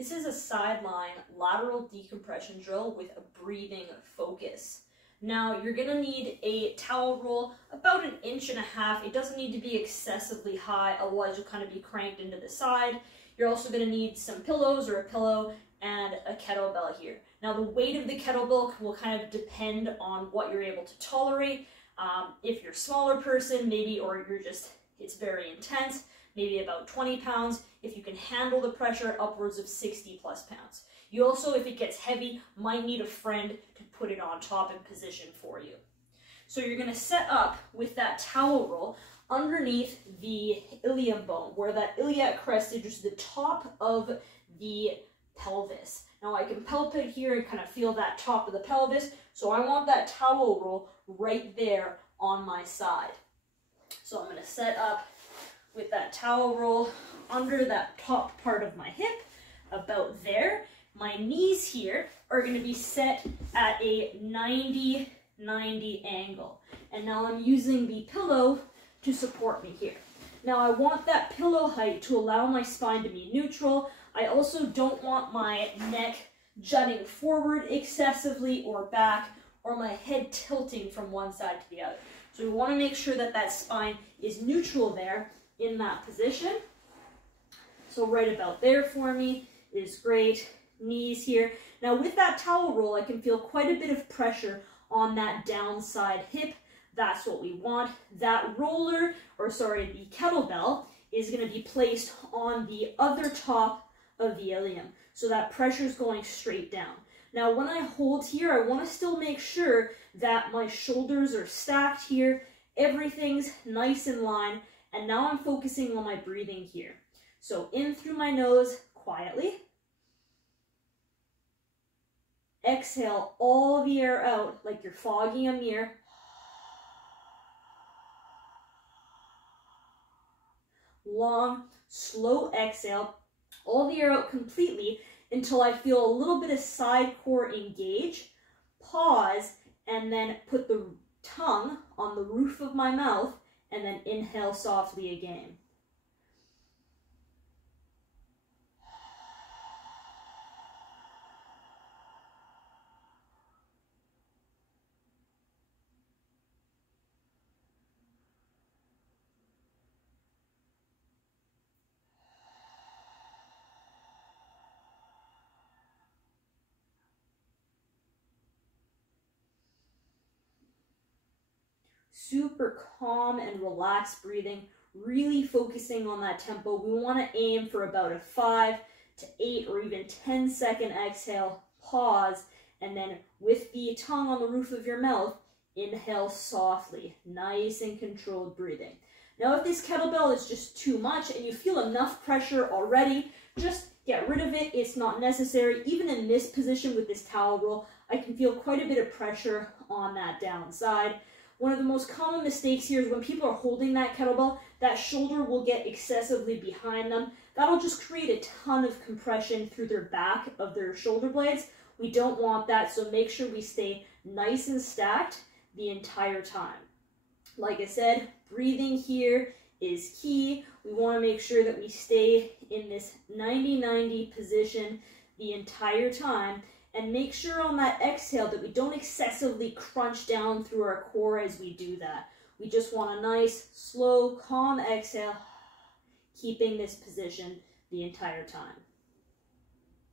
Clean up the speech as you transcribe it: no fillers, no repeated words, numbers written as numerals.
This is a side-lying lateral decompression drill with a breathing focus. Now you're gonna need a towel roll about 1.5 inches. It doesn't need to be excessively high, otherwise you'll kind of be cranked into the side. You're also gonna need some pillows or a pillow and a kettlebell here. Now the weight of the kettlebell will kind of depend on what you're able to tolerate. If you're a smaller person, maybe, or it's very intense, maybe about 20 pounds. If you can handle the pressure, upwards of 60+ pounds. You also, if it gets heavy, might need a friend to put it on top and position for you. So you're gonna set up with that towel roll underneath the ilium bone, where that iliac crest is just the top of the pelvis. Now I can palpate here and kind of feel that top of the pelvis, so I want that towel roll right there on my side. So I'm gonna set up with that towel roll under that top part of my hip, about there. My knees here are going to be set at a 90-90 angle. And now I'm using the pillow to support me here. Now I want that pillow height to allow my spine to be neutral. I also don't want my neck jutting forward excessively or back, or my head tilting from one side to the other. So we want to make sure that that spine is neutral there in that position. So right about there for me is great. Knees here. Now with that towel roll, I can feel quite a bit of pressure on that downside hip. That's what we want. That roller, the kettlebell, is going to be placed on the other top of the ilium. So that pressure is going straight down. Now when I hold here, I want to still make sure that my shoulders are stacked here. Everything's nice in line. And now I'm focusing on my breathing here. So in through my nose, quietly. Exhale all the air out like you're fogging a mirror. Long, slow exhale. All the air out completely until I feel a little bit of side core engage. Pause, and then put the tongue on the roof of my mouth, and then inhale softly again. Super calm and relaxed breathing, really focusing on that tempo. We want to aim for about a 5 to 8 or even 10-second exhale, pause, and then with the tongue on the roof of your mouth, inhale softly, nice and controlled breathing. Now if this kettlebell is just too much and you feel enough pressure already, just get rid of it. It's not necessary. Even in this position with this towel roll, I can feel quite a bit of pressure on that downside. One of the most common mistakes here is when people are holding that kettlebell, that shoulder will get excessively behind them. That'll just create a ton of compression through their back of their shoulder blades. We don't want that, so make sure we stay nice and stacked the entire time. Like I said, breathing here is key. We want to make sure that we stay in this 90-90 position the entire time. And make sure on that exhale that we don't excessively crunch down through our core as we do that. We just want a nice, slow, calm exhale, keeping this position the entire time.